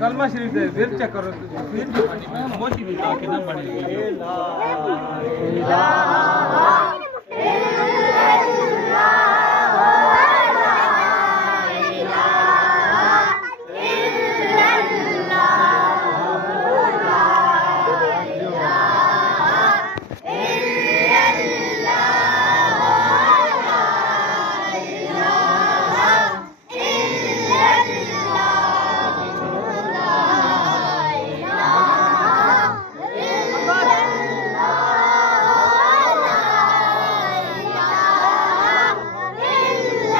कलमा शरीफ दे फिर चेक करो फिर मोटी भी ताकि ना बने